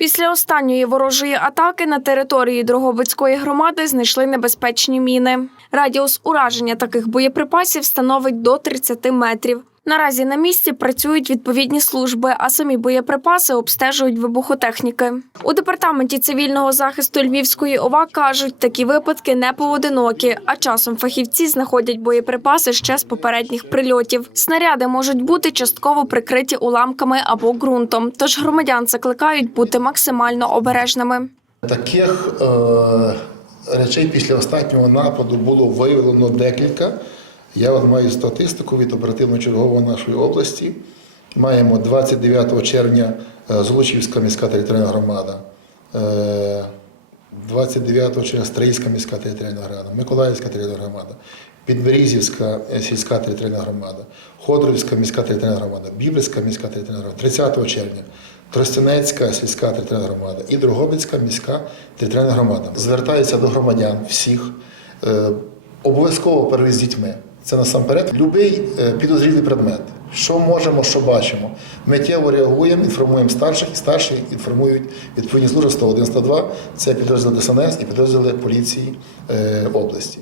Після останньої ворожої атаки на території Дрогобицької громади знайшли небезпечні міни. Радіус ураження таких боєприпасів становить до 30 метрів. Наразі на місці працюють відповідні служби, а самі боєприпаси обстежують вибухотехніки. У департаменті цивільного захисту Львівської ОВА кажуть, такі випадки не поодинокі, а часом фахівці знаходять боєприпаси ще з попередніх прильотів. Снаряди можуть бути частково прикриті уламками або ґрунтом, тож громадян закликають бути максимально обережними. Таких е, речей після останнього нападу було виявлено декілька. Я от маю статистику від оперативно-чергового нашої області. Маємо 29 червня е, Золочівська міська територіальна громада, е, 29 червня Стрийська міська територіальна громада, Миколаївська територіальна громада, Підберізівська е, сільська територіальна громада, Ходорівська міська територіальна громада, Бібрська міська територіальна громада, 30 червня Тростянецька сільська територіальна громада і Дрогобицька міська територіальна громада. Звертаються до громадян всіх, е, обов'язково перевіз дітьми. Це насамперед будь-який підозрілий предмет. Що можемо, що бачимо. Миттєво реагуємо, інформуємо старших, і старші інформують відповідні служби 101, 102. Це підрозділи ДСНС і підрозділи поліції е, області.